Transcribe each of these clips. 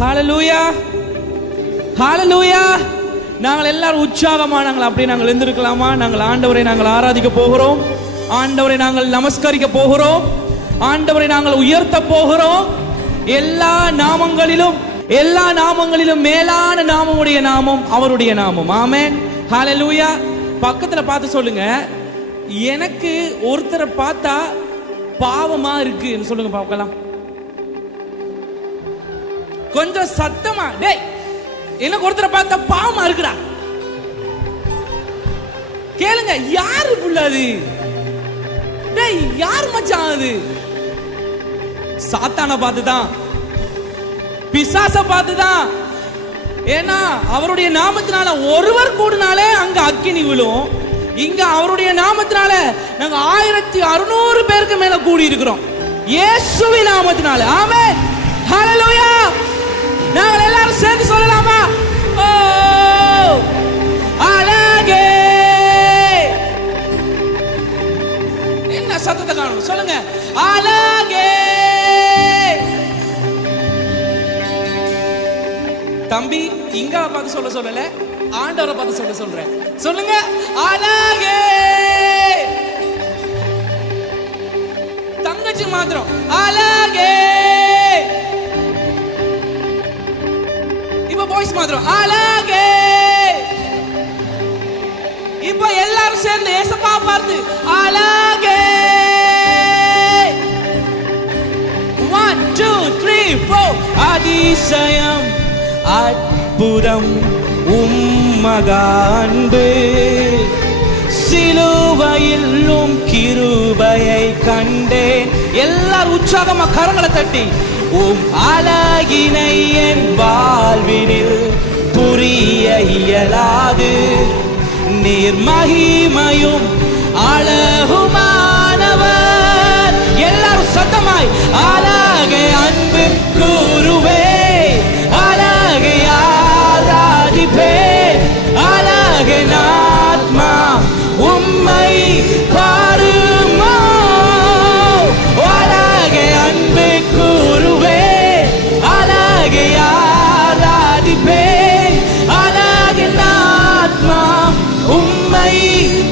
ஹல்லேலூயா, ஹல்லேலூயா. நாங்கள் எல்லாரும் உற்சாகமா நாங்கள் அப்படியே நாங்கள் எழுந்திருக்கலாமா? நாங்கள் ஆண்டவரை நாங்கள் ஆராதிக்க போகிறோம், ஆண்டவரை நாங்கள் நமஸ்கரிக்க போகிறோம், ஆண்டவரை நாங்கள் உயர்த்த போகிறோம். எல்லா நாமங்களிலும் மேலான நாமமுடைய நாமம் அவருடைய நாமம். ஆமென், ஹல்லேலூயா. பக்கத்துல பார்த்து சொல்லுங்க, எனக்கு ஒருத்தரை பார்த்தா பாவமா இருக்கு சொல்லுங்க பார்க்கலாம். கொஞ்சம் சத்தமா, டேய் எனக்கு ஒருத்தரை பார்த்தா பாவமா இருக்குடா கேளுங்க. யாரு புள்ளாது? டேய் யார் மச்சான்? அது சாத்தான பார்த்துதான், பிசாச பார்த்துதான். ஏன்னா அவருடைய நாமத்தினால ஒருவர் கூடினாலே அங்க அக்கினி விழும். இங்க அவருடைய நாமத்தினால நாங்க 1600 பேருக்கு மேல கூடி இருக்கிறோம், இயேசுவின் நாமத்தினால. ஆமென், ஹல்லேலூயா. நாங்கள் எல்லாரும் சேர்ந்து சொல்லலாமா? ஓ அழகே. என்ன சத்தத்தை காணும் சொல்லுங்க, அழகே. தம்பி இங்க பார்த்து சொல்லல, ஆண்டவரை பார்த்து சொல்றேன். சொல்லுங்க, அழகே. தங்கச்சி மாத்திரம் அழகே. இப்ப பாய்ஸ் மாத்திரம் அழகே. இப்ப எல்லாரும் சேர்ந்து ஏசப்பா பார்த்து அழகே. 1 2 3 4. அதிசயம் அற்புதம் உம்மகான்பு, சிலுவையிலும் கிருபையை கண்டேன். எல்லாரும் உற்சாகமா கரங்களை தட்டி, உம் அழகினை என் வாழ்வினில் புரிய இயலாது, நீர் மகிமையும் அழகுமானவர். எல்லாரும் சத்தமாய் அழகே அன்பு கூறுவே, அழகே ஆராதிப்பே, அழகே ஆத்மா உம்மை பாருமோ, அழகே அன்பு கூறுவே, அழகே ஆராதிப்பே, அழகே ஆத்மா உம்மை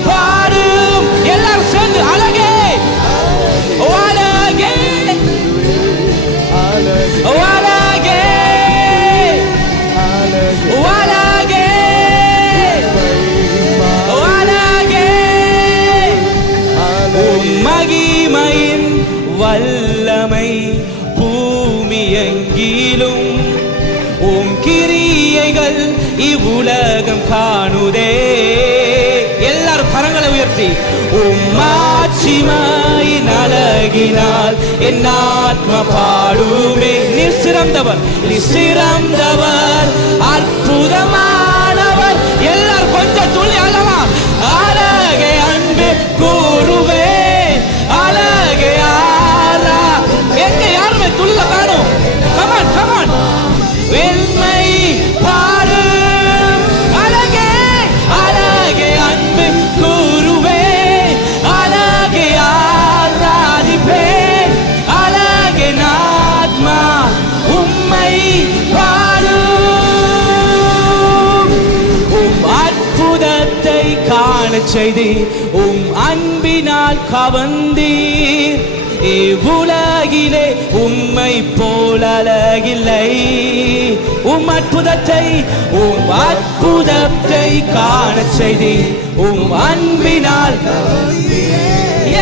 பாரும். எல்லாரும் சேர்ந்து அழகே அழகே அழகே அழகே அழகே. மகிமையின் வல்லமை பூமி எங்கிலும், உம் கிரியைகள் இவ்வுலகம் காணுதே. எல்லாரும் கரங்களை உயர்த்தி, உம் ஆட்சிமையின் அழகினால் என் ஆத்மா பாடுமே. நீர் சிறந்தவர், நீர் சிறந்தவர், அற்புதமானவர். எல்லாரும் கொஞ்சம் துள்ளி அழலாம். அழகே அன்பு கூறுவே, அழகே ஆரா. எங்க யாருமே துள்ள காணும்? Come on come on. வெண்மை பாரு அழகே, அழகே அன்பு கூறுவே, அழகே ஆராதிப்பே, அழகே ஆத்மா உம்மை பாரும். உம் அற்புதத்தை காண செய்தி, உம் அன்பினால் கவர்ந்தீர். இவ்வுலகிலே உம்மை போல் அழகில்லை. உம் அற்புதத்தை காண செய்தி, உம் அன்பினால்.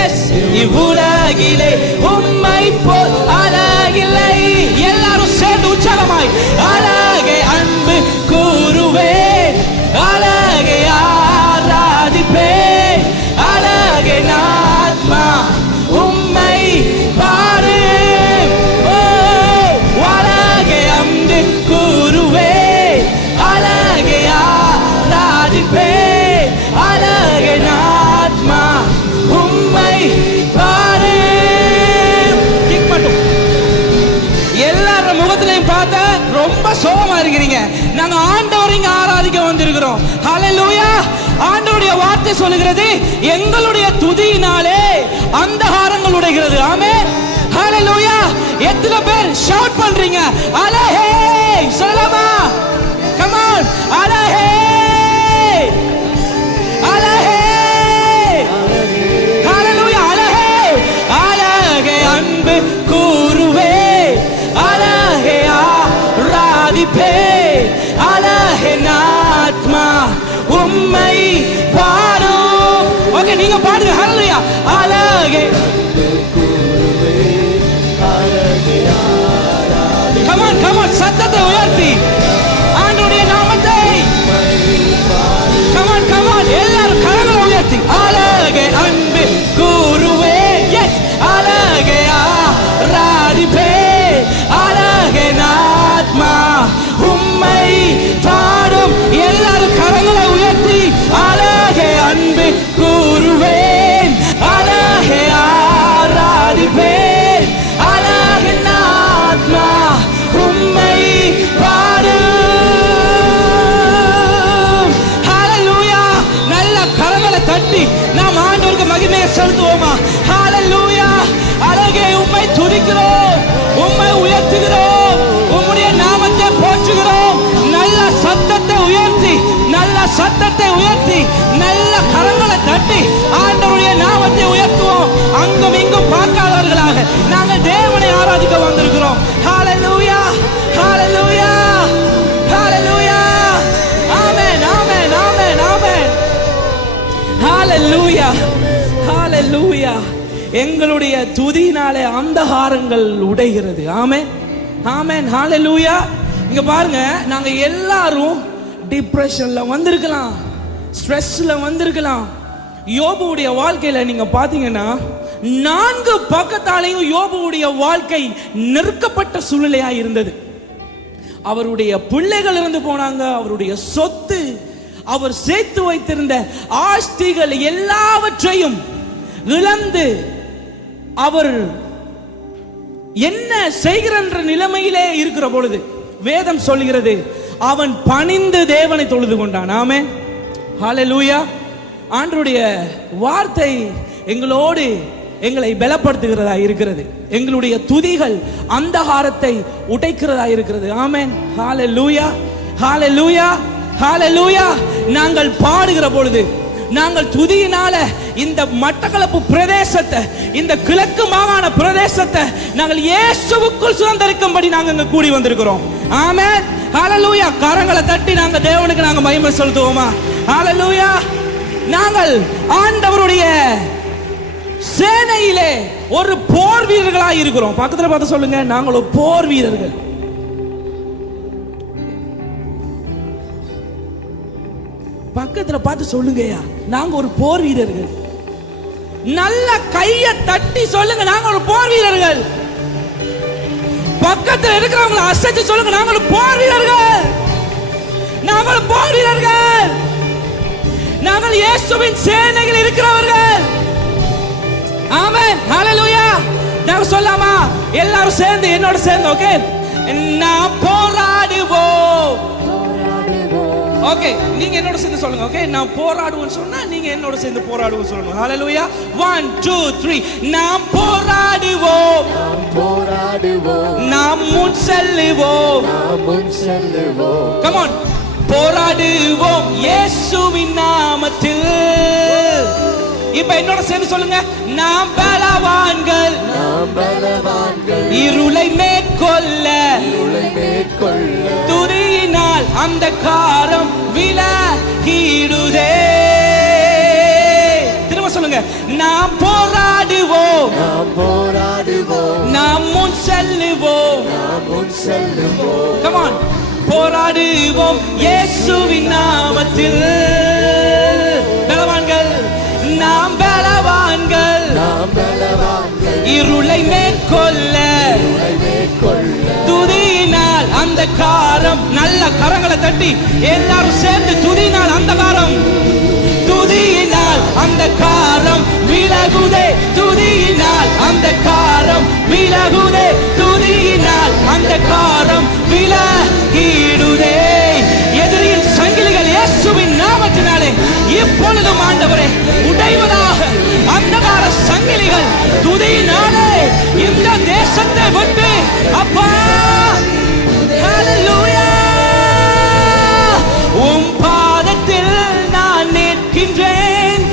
எஸ், இவ்வுலகிலே உம்மை போல் அழகில்லை. எல்லாரும் சேர்ந்து உற்சாகமாய் அழகே அன்பு கூறுவே, அழகே ஆராதிப்பே, அழகே ஆத்மா உம்மை பாரு. ஓ அழகே அன்பு கூறுவே, அழகே ஆராதிப்பே, அழகே ஆத்மா உம்மை பாரு. கிக் மட்டும் எல்லாரும் முகத்திலையும் பார்த்த ரொம்ப சோகமா இருக்கிறீங்க. நாங்க ஆண்டவரை இங்க ஆராதிக்க வந்திருக்கிறோம். ஹல்லேலூயா. ஆண்டவருடைய வார்த்தை சொல்லுகிறது, எங்களுடைய துதியினாலே அந்தகாரங்கள் உடைகிறது. ஆமென், ஹல்லேலூயா. எத்தனை பேர் ஷவுட் பண்றீங்க? அலஹே ஆராதிப்பே அழகின் ஆத்மா உம்மை பாடும். ஓகே, நீங்க பாடுங்க. ஹல்லேலூயா. அழகே கமான் கமான், சத்தத்தை உயர்த்தி ஆண்டவருடைய நாமத்தை கமான் கமான் எல்லாரும் கரங்களை உயர்த்தி அழகே அன்பு கூறுவே. எஸ், அழகே ஆராதிப்பே அழகே ஆத்மா உம்மை பாடும். எல்லாரும் கரங்களை உயர்த்தி அழகே அன்பு கூறுவேன் அழகே ஆராதிப்பேன் அழகே ஆத்மா உம்மை பாடும். ஹல்லேலூயா. நல்ல கரங்களை தட்டி நாம் ஆண்டவருக்கு மகிமையை செலுத்துவோமா? ஹல்லேலூயா. அழகே உம்மை துதிக்கிறோம், உம்மை உயர்த்துகிறோம், உம்முடைய நாமத்தை போற்றுகிறோம். நல்ல சத்தத்தை உயர்த்தி, நல்ல சத்தத்தை உயர்த்தி, நல்ல கரங்களை தட்டி ஆண்டவருடைய நாமத்தை உயர்த்துவோம். அங்கும் இங்கும் பார்க்காதவர்களாக நாங்கள் தேவனை ஆராதிக்க வந்திருக்கிறோம். ஹல்லேலூயா, ஹல்லேலூயா, ஹல்லேலூயா. ஆமென், ஆமென், ஆமென், ஆமென். ஹல்லேலூயா, ஹல்லேலூயா. எங்களுடைய துதியினாலே அந்தகாரங்கள் உடைகிறது. ஆமென், ஆமென், ஹல்லேலூயா. இங்க பாருங்க, நாங்க எல்லாரும் டிப்ரெஷன்ல வந்திருக்கலாம், ஸ்ட்ரெஸ்ல வந்திருக்கலாம். யோபுடைய வாழ்க்கையில நீங்க பாத்தீங்கன்னா 4 பக்கத்தாலையும் யோபுடைய வாழ்க்கை நெருக்கப்பட்ட சூழ்நிலையா இருந்தது. அவருடைய பிள்ளைகள் இருந்து போனாங்க, அவருடைய சொத்து, அவர் சேர்த்து வைத்திருந்த ஆஸ்திகள் எல்லாவற்றையும் இழந்து அவர் என்ன செய்கிற நிலைமையிலே இருக்கிற பொழுது வேதம் சொல்கிறது அவன் பணிந்து தேவனை தொழுது கொண்டான். ஆமென், ஹல்லேலூயா. ஆண்டவருடைய வார்த்தை எங்களோடு எங்களை பலப்படுத்துகிறதா இருக்கிறது. எங்களுடைய துதிகள் அந்தகாரத்தை உடைக்கிறதா இருக்கிறது. ஆமென், ஹல்லேலூயா, ஹல்லேலூயா, ஹல்லேலூயா. நாங்கள் பாடுகிற பொழுது, நாங்கள் துதியினால இந்த மட்டக்களப்பு பிரதேசத்தை, இந்த கிழக்கு மாகாண பிரதேசத்தை நாங்கள் இயேசுவுக்குள் சுதந்தரிக்கும்படி நாங்கள் இங்க கூடி வந்திருக்கிறோம். ஆமென், ஹல்லேலூயா. கரங்களை தட்டி நாங்க தேவனுக்கு நாங்க மகிமை செலுத்துவோமா? ஹல்லேலூயா. நாங்கள் ஆண்டவருடைய சேனையிலே ஒரு போர் வீரர்களாக இருக்கிறோம். பக்கத்துல பார்த்து சொல்லுங்க, நாங்கள் ஒரு போர் வீரர்கள். பக்கத்துல பார்த்து சொல்லுங்கயா, நாங்க ஒரு போர் வீரர்கள். நல்ல கையை தட்டி சொல்லுங்க, நாங்க ஒரு போர் வீரர்கள். பக்கத்தில் இருக்கிறவங்களை அசைச்சு சொல்லுங்க, நாங்கள் போர் வீரர்கள், நாங்கள் போர் வீரர்கள், நாங்கள் இயேசுவின் சேனையில் இருக்கிறவர்கள். ஆமென், ஹல்லேலூயா. நாங்கள் சொல்லாமா? எல்லாரும் சேர்ந்து என்னோட சேர்ந்து. ஓகே, நாம் போராடுவோம். ஓகே, நீங்க என்னோட சேர்ந்து சொல்லுங்க. ஓகே, நான் போராடுவேன்னு சொன்னா நீங்க என்னோட சேர்ந்து போராடுவோம் சொல்லணும். ஹல்லேலூயா. 1 2 3. நாம் போராடுவோம், நாம் போராடுவோம், நாம் முன் செல்லுவோம், நாம் முன் செல்லுவோம். கம் ஆன், போராடுவோம் இயேசுவின் நாமத்தில். இப்ப என்னோட சேர்ந்து சொல்லுங்க, நாம் பலவான்கள், நாம் பலவான்கள், இருளை மேற்கொள்ள, இருளை மேற்கொள்ள, துதியினால் அந்த காரம் விலகிடுதே. திரும்ப சொல்லுங்க, நாம் போராடுவோம், நாம் போராடுவோம், நாம் முன் செல்லுவோம், நாம் முன் செல்லுவோம். கம் ஆன், போராடுவோம் இயேசுவின் நாமத்தில். பலவான்கள், நாம் பலவான்கள், நாம் பலவான்கள், இருளை மேற்கொள்ள, இருளை மேற்கொள்ள, துதியினால் அந்த காரம். நல்ல கரங்களை தட்டி எல்லாரும் சேர்ந்து துதியினால் அந்த காரம், துதியினால் அந்த காரம் விலகுதே, துதியினால் அந்த காரம் விலகுதே, துதியினால் அந்த காரம் விலகிடுதே. எதிரியின் சங்கிலிகள் இயேசுவின் நாமத்தினாலே இப்பொழுதும் ஆண்டவரே உடைவதாக. அந்தகார சங்கிலிகள் துதியினாலே இந்த தேசத்தை விட்டு அப்பா. ஹல்லேலூயா. உம் பாதத்தில் நான் நிற்கின்றேன்,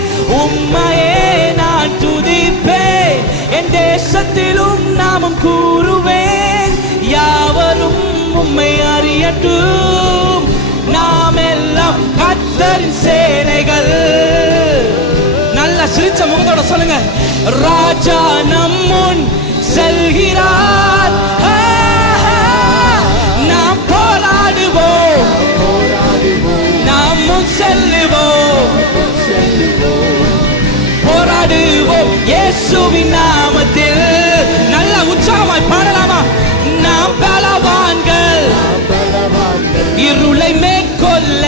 உம்மையே நான் துதிப்பேன், என் தேசத்திலும் நாமம் கூறுவேன், யாவரும் உம்மை அறியட்டும். முழிக்கட்டும், நாம் எல்லாம் கர்த்தரின் சேனைகள். நல்ல சிரிச்ச முகத்தோட சொல்லுங்க, ராஜா நம் முன் செல்கிறார், நாம் போராடுவோம், நாம் முன் செல்லுவோம், போராடுவோம் இயேசுவின் நாமத்தில். நல்ல உற்சாகமாய் பாடலாமா? நாம் பலவான்கள், இருளை மேற்கொள்ள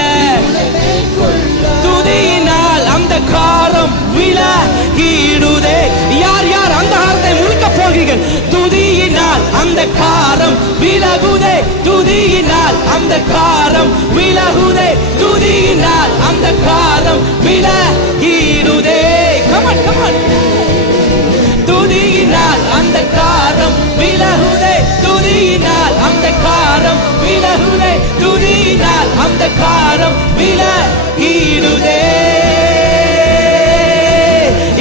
துதியினால் அந்த காரம் விலகிடுதே. யார் யார் அந்த காரத்தை முழுக்க போகிறீர்கள்? துதியினால் அந்த காரம் விலகுதே, துதியினால் அந்த காரம் விலகுதே, துதியினால் அந்த காரம் விலகிடுதே. Come on come on. துதியினால் அந்த காரம் விலகுதே, துதியினால் அந்த காரம் விலகுதே, துதியினால் அந்த காரம் விலகிடுதே.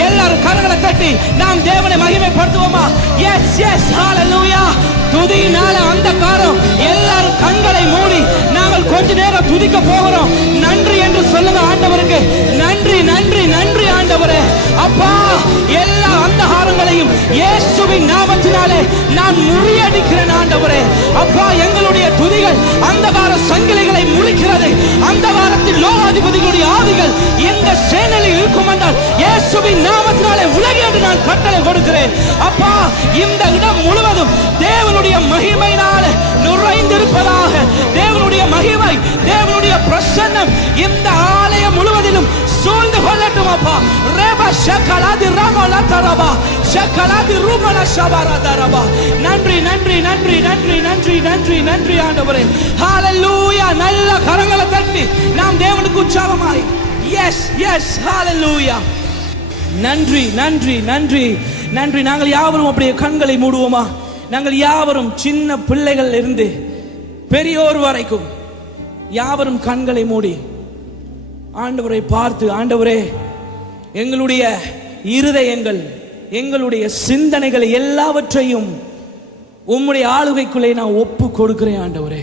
எல்லாரும் கரங்களை தட்டி நாம் தேவனை மகிமைப்படுத்துவோமா? எஸ் எஸ் ஹalleluya. துதியினால அந்த காரம். எல்லாரும் கண்களை மூடி நாங்கள் கொஞ்ச நேரம் துதிக்க போகிறோம். நன்றி என்று சொல்லுங்க ஆண்டவருக்கு. நன்றி நன்றி நன்றி ஆண்டவரே. அப்பா, எல்லா அந்தகாரங்களையும் இயேசுவின் நாமத்தினாலே நான் முறியடிக்கிறேன் ஆண்டவரே. அப்பா, எங்களுடைய துதிகள் அந்தகார சங்கிலிகளை முறிக்கிறது. அந்தகாரத்தில் லோகாதிபதிகளுடைய ஆவிகள் இந்த சேனையில் இருக்கும் என்றால் இயேசுவின் நாமத்தினாலே உலகேடு நான் கட்டளை கொடுக்கிறேன். அப்பா, இந்த இடம் முழுவதும் தேவனுடைய மகிமையினால நிறைந்திருப்பதாக. தேவனுடைய மகிமை, தேவனுடைய பிரசன்னம் இந்த ஆலயம் முழுவதிலும் சூழ்ந்து கொள்ளட்டும் அப்பா. ரேபா ஷகலாதி ரமலா தரபா ஷகலாதி ரூமலா ஷபாரா தரபா. நன்றி நன்றி நன்றி நன்றி நன்றி நன்றி நன்றி ஆண்டவரே. ஹalleluya. நல்ல கரங்களை தட்டி நாம் தேவனுக்கு உற்சாகமாய் எஸ் எஸ் ஹalleluya. நன்றி நன்றி நன்றி நன்றி. நாங்கள் யாவரும் அப்படியே கண்களை மூடுவோமா? நாங்கள் யாவரும் சின்ன பிள்ளைகள் இருந்து பெரியோர் வரைக்கும் யாவரும் கண்களை மூடி ஆண்டவரை பார்த்து, ஆண்டவரே, எங்களுடைய இருதயங்கள், எங்களுடைய சிந்தனைகள் எல்லாவற்றையும் உம்முடைய ஆளுகைக்குள்ளே நான் ஒப்பு கொடுக்கிறேன் ஆண்டவரே.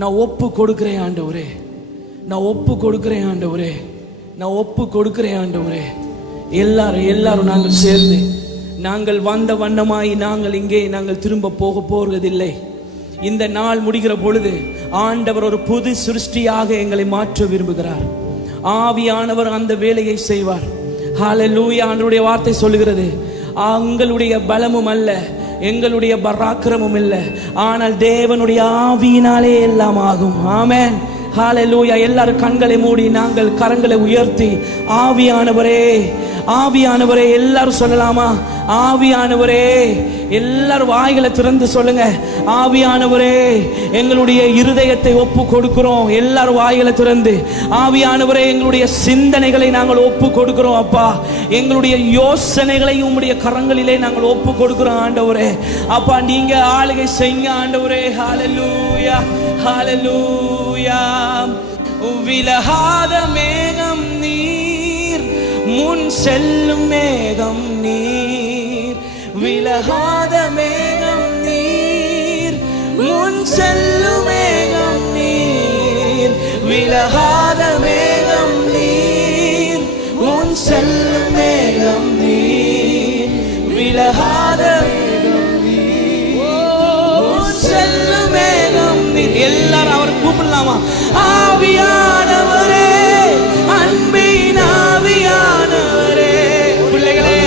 நான் ஒப்பு கொடுக்கிறேன் ஆண்டவரே. நான் ஒப்பு கொடுக்கிறேன் ஆண்டவரே. நான் ஒப்பு கொடுக்கிறேன் ஆண்டவரே. எல்லாரும் நாங்கள் சேர்ந்து நாங்கள் வந்த வண்ணமாய் நாங்கள் இங்கே நாங்கள் திரும்ப போவதில்லை. இந்த நாள் முடிகிற பொழுது ஆண்டவர் ஒரு புது சிருஷ்டியாக எங்களை மாற்ற விரும்புகிறார். ஆவியானவர் அந்த வேலையை செய்வார். ஹalleluya. ஆண்டவருடைய வார்த்தை சொல்லுகிறது, எங்களுடைய பலமும் அல்ல, எங்களுடைய பராக்கிரமும் இல்லை, ஆனால் தேவனுடைய ஆவியினாலே எல்லாம் ஆகும். ஆமென். ஹalleluya. எல்லாரும் கண்களை மூடி நாங்கள் கரங்களை உயர்த்தி ஆவியானவரே, ஆவியானவரே, எல்லாரும் சொல்லலாமா? ஆவியானவரே, எல்லாரும் வாய்களை திறந்து சொல்லுங்க. ஆவியானவரே, எங்களுடைய இருதயத்தை ஒப்பு கொடுக்கிறோம். எல்லாரும் வாய்களை திறந்து, ஆவியானவரே, எங்களுடைய சிந்தனைகளை நாங்கள் ஒப்பு கொடுக்கிறோம் அப்பா. எங்களுடைய யோசனைகளை உம்முடைய கரங்களிலே நாங்கள் ஒப்பு கொடுக்கிறோம் ஆண்டவரே. அப்பா, நீங்க ஆளுகை செய்யுங்க ஆண்டவரே. ஹalleluya ஹalleluya. விலகாத மேகம் நீர், முன் செல்லும் மேகம் நீர். விலகாத மேகம் நீர், முன் செல்லும் மேகம் நீர். விலகாத மேகம் நீர், முன் செல்லும் மேகம் நீர். விலகாத மேகம் நீர், முன் செல்லும் மேகம் நீர். எல்லாரும் அவர் கூப்பிடலாமா? ஆவியானவரே, அன்பின் ஆவியானவரே. பிள்ளைகளே,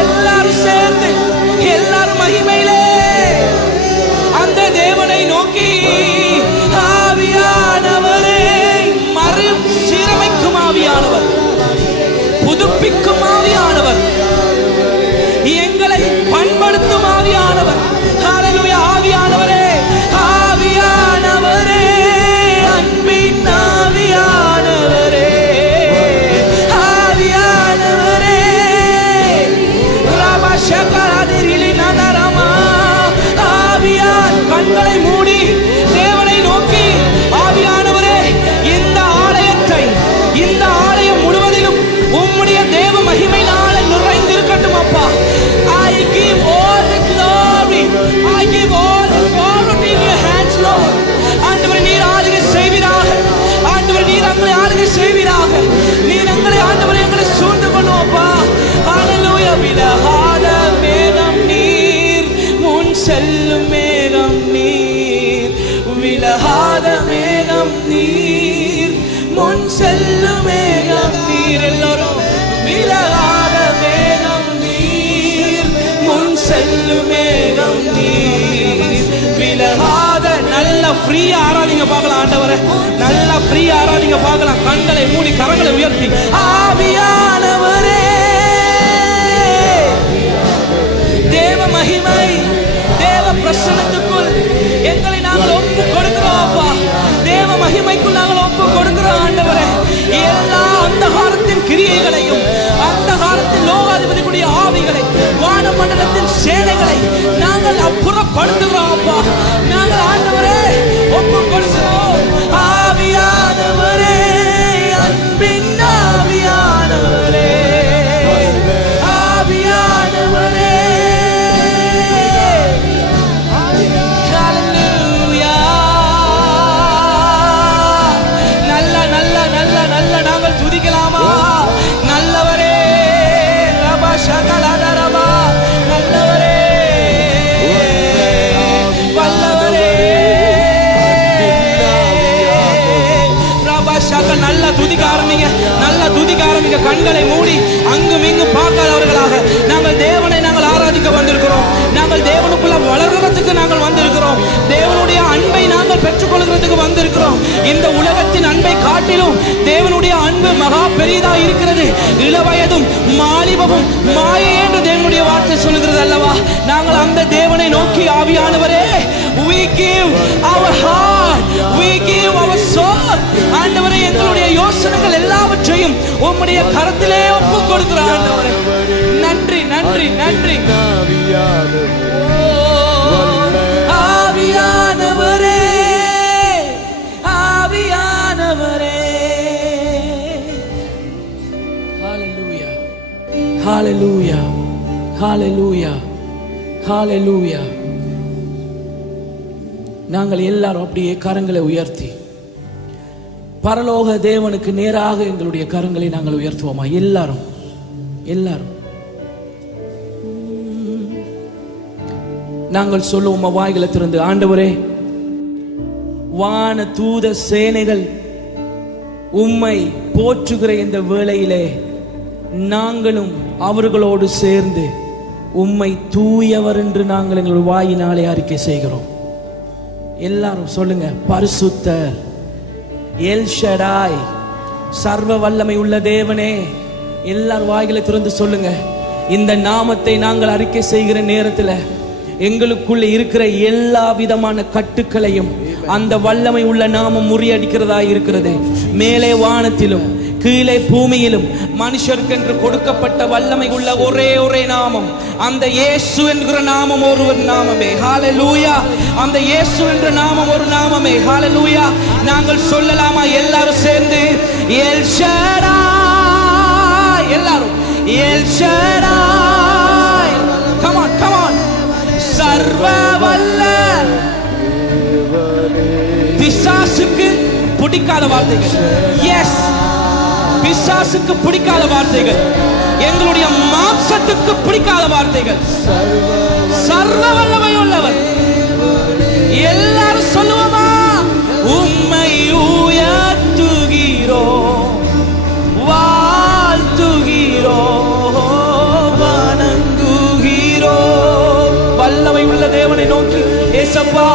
எல்லாரும் சேர்ந்து எல்லாரும் மகிமையிலே அந்த தேவனை நோக்கி, ஆவியானவரே, மறுசீரமைக்கும் ஆவியானவர், புதுப்பிக்கும் ஆவியானவர், எங்களை பண்படுத்தும் ஆவியானவர். ஹalleluya. ஆவியானவரே, ஆவியானவரே, அன்பின் விலகாத மேகம் நீர், முன் செல்லும் மேகம் நீர். எல்லாரும் விலகாத மேகம் நீர், முன் செல்லும் மேகம் நீர். விலகாத நல்ல ஃப்ரீயா ஆராதிங்க பார்க்கலாம் ஆண்டவரே, நல்ல ஃப்ரீயா ஆராதிங்க பார்க்கலாம். கண்களை மூடி கரங்களை உயர்த்தி ஆவியானவரே, தேவ மகிமை தேவ பிரசன்னத்துக்குள் எங்களை நாங்கள் ஒப்பு கொடுக்கிறோம் அப்பா. தேவ மகிமைக்குள் நாங்கள் ஒப்பு கொடுக்கிறோம் ஆண்டவரே. எல்லா அந்தகாரத்தின் கிரியைகளையும், அந்தகாரத்தின் லோகாதிபதிகளுடைய ஆவிகளை, வானமண்டலத்தின் சேனைகளை நாங்கள் அப்புறப்படுத்துகிறோம் அப்பா. நாங்கள் ஆண்டவரே ஒப்பு கொடுக்கிறோம். ஆவியானவரே, அன்பின் ஆவியானவரே, ஆவியானவரே, நாங்கள் துதிக்கலாமா? நல்லவரே, ரபா ஷகலா ரபா, நல்லவரே, வல்லவரே, ரபா ஷக. நல்ல துதிக்க ஆரம்பிங்க, நல்ல துதிக்க ஆரம்பிங்க. கண்களை மூடி அங்கும் இங்கும் பார்க்காதவர்களாக நாங்கள் தேவனை நாங்கள் ஆராதிக்க வந்திருக்கிறோம். நாங்கள் தேவனுக்குள்ள வளர்கிறதுக்கு நாங்கள் வந்திருக்கிறோம். தேவனுடைய அன்பை நாங்கள் பெற்றுக்கொள்கிறதுக்கு வந்திருக்கிறோம். இந்த உலகத்தின் அன்பை காட்டிலும் தேவனுடைய அன்பு மகா பெரியதா இருக்கிறது. இளவயதும் மாலிபமும் மாயை என்று தேவனுடைய வார்த்தை சொல்லுகிறது அல்லவா? நாங்கள் அந்த தேவனை நோக்கி ஆவியானவரே, we give our heart, we give our soul. ஆண்டவரே, எங்களுடைய யோசனைகள் எல்லாவற்றையும் உம்முடைய கரத்திலே ஒப்பு கொடுக்கிறோம் ஆண்டவரே. நன்றி நன்றி நன்றி. ஆவியானவரே, ஆவியானவரே, ஹalleluya ஹalleluya ஹalleluya ஹalleluya. நாங்கள் எல்லாரும் அப்படியே கரங்களை உயர்த்தி பரலோக தேவனுக்கு நேராக எங்களுடைய கரங்களை நாங்கள் உயர்த்துவோமா? எல்லாரும் எல்லாரும் நாங்கள் சொல்லுவோமா? வாய்களை திறந்து, ஆண்டவரே, வான தூத சேனைகள் உம்மை போற்றுகிற இந்த வேளையிலே நாங்களும் அவர்களோடு சேர்ந்து உம்மை தூயவர் என்று நாங்கள் எங்களுடைய வாயினாலே அறிக்கை செய்கிறோம். எல்லாரும் சொல்லுங்க, பரிசுத்தர், எல் ஷடாய், சர்வ வல்லமை உள்ள தேவனே. எல்லாரும் வாய்களை திறந்து சொல்லுங்க. இந்த நாமத்தை நாங்கள் அறிக்கை செய்கிற நேரத்தில் எங்களுக்குள்ள இருக்கிற எல்லா விதமான கட்டுக்களையும் அந்த வல்லமை உள்ள நாமம் முறியடிக்கிறதா இருக்கிறது. மேலே வானத்திலும் கீழே பூமியிலும் மனுஷருக்கென்று கொடுக்கப்பட்ட வல்லமை உள்ள ஒரே நாமம் அந்த இயேசு என்கிற நாமம் ஒருவர் நாமமே. ஹalleluya. அந்த இயேசு என்ற நாமம் ஒரு நாமமே. ஹalleluya. நாங்கள் சொல்லலாமா எல்லாரும் சேர்ந்து? El Shaddai. எல்லாரும் El Shaddai. come on come on. சர்வ வல்ல. பிசாசுக்கு பிடிக்காத வார்த்தைகள். எஸ், பிசாசுக்கு பிடிக்காத வார்த்தைகள், எங்களுடைய மாம்சத்துக்கு பிடிக்காத வார்த்தைகள். சர்வ வல்லமை உள்ளவர். எல்லாரும் சொல்லுவோமா? உம்மை உயர்த்துகிறோம், வாழ்த்துகிறோம், வணங்குகிறோம். வல்லமை உள்ள தேவனை நோக்கி, ஏசப்பா